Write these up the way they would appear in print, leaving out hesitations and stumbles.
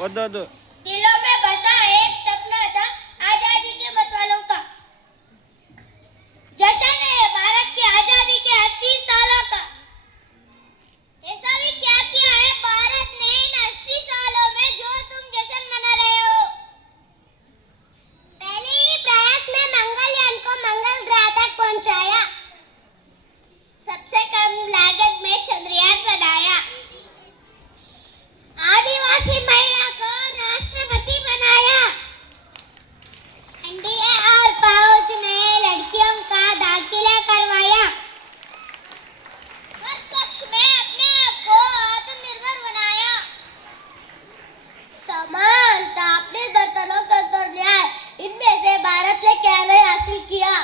दिलों में बसा एक सपना था आजादी के मतवालों का। जश्न है भारत की आजादी के 80 सालों का। ऐसा भी क्या किया है भारत ने इन 80 सालों में जो तुम जश्न मना रहे हो। पहले ही प्रयास में मंगलयान को मंगल ग्रह तक पहुंचाया, सबसे कम लागत में चंद्रयान बनाया, आदिवासी महिला को राष्ट्रपति बनाया, एनडीए और फौज में लड़कियों का दाखिला करवाया, हर कक्ष में अपने आप को आत्मनिर्भर बनाया, समानता, अपने बर्तनों का तो न्याय, इनमें से भारत ने क्या नहीं हासिल किया।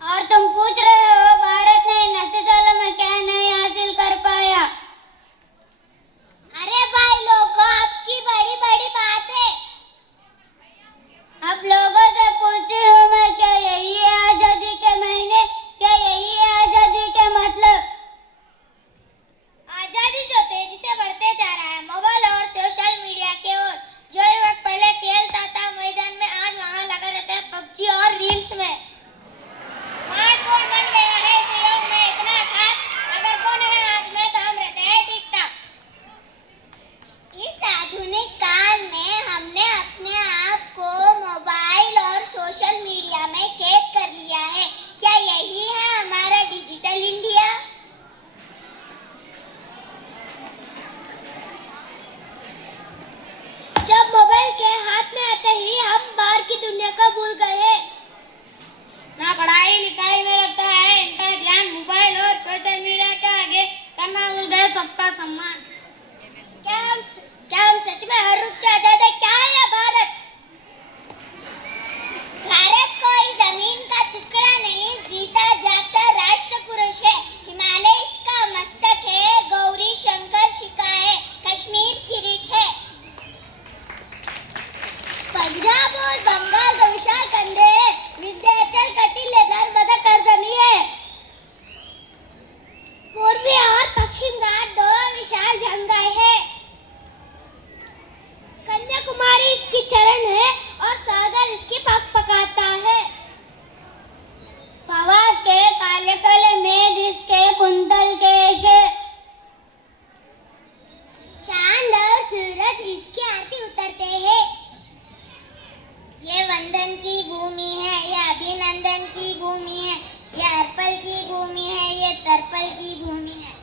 और तुम पूछ रहे हो भारत ने इन 80 सालों में क्या नहीं हासिल कर पाया। अरे भाई लोगों, आपकी बड़ी बड़ी बात है। अब लोगों से पूछती हूँ मैं, क्या यही है आजादी के महीने, क्या यही है आजादी के मतलब। आजादी जो तेजी से बढ़ते जा रहा है मोबाइल और सोशल मीडिया के ओर। जो युवक पहले खेलता था मैदान में, आज वहाँ लगा रहता है पबजी और रील्स में। स्मार्टफोन बन गया है इस युग में इतना खास, अगर फोन है हाथ में तो हम रहते हैं ठीक ठाक। इस आधुनिक काल में हमने अपने आप को मोबाइल और सोशल मीडिया में कैद कर लिया है। क्या यही है हमारा डिजिटल इंडिया। जब मोबाइल के हाथ में आते ही हम बाहर की दुनिया को भूल गए। ना पढ़ाई लिखाई में लगता है इनका ध्यान, मोबाइल और सोशल मीडिया के आगे करना भूल गए सबका सम्मान। क्या हम सच में हर रूप से आजाद है। क्या है यह भारत। भारत कोई जमीन का टुकड़ा नहीं, जीता जागता राष्ट्र पुरुष है। हिमालय इसका मस्तक है, गौरी शंकर शिखा है, कश्मीर किरीट है, पंजाब और बंगाल का विशाल कंधे है, विंध्याचल कटिल नर्मदा करदली है, पूर्वी और पश्चिम घाट दो विशाल जंगल है, कन्याकुमारी इसकी चरण है और सागर इसकी पग पकाता है, प्रवास के काले काले मेघ इसके कुंतल केश है, चांद और सूरज इसकी आरती उतरते हैं। ये वंदन की भूमि है, ये अभिनंदन की भूमि है, ये अर्पल की भूमि है, ये तर्पल की भूमि है,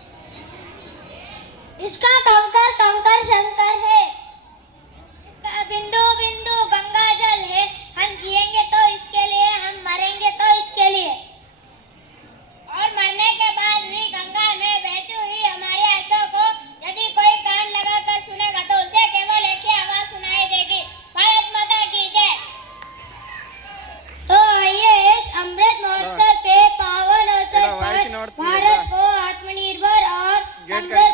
इसका कंकर कंकर शंकर है, इसका बिंदु बिंदु गंगा जल है। हम जिएंगे तो इसके लिए, हम मरेंगे तो इसके लिए, और मरने के बाद भी गंगा में बहती हुई हमारे आंखों को यदि कोई कान लगाकर सुनेगा तो उसे केवल एक ही आवाज सुनाई देगी, भारत माता की जय। तो आइए इस अमृत महोत्सव के पावन अवसर पर भारत को आत्मनिर्भर और समृद्ध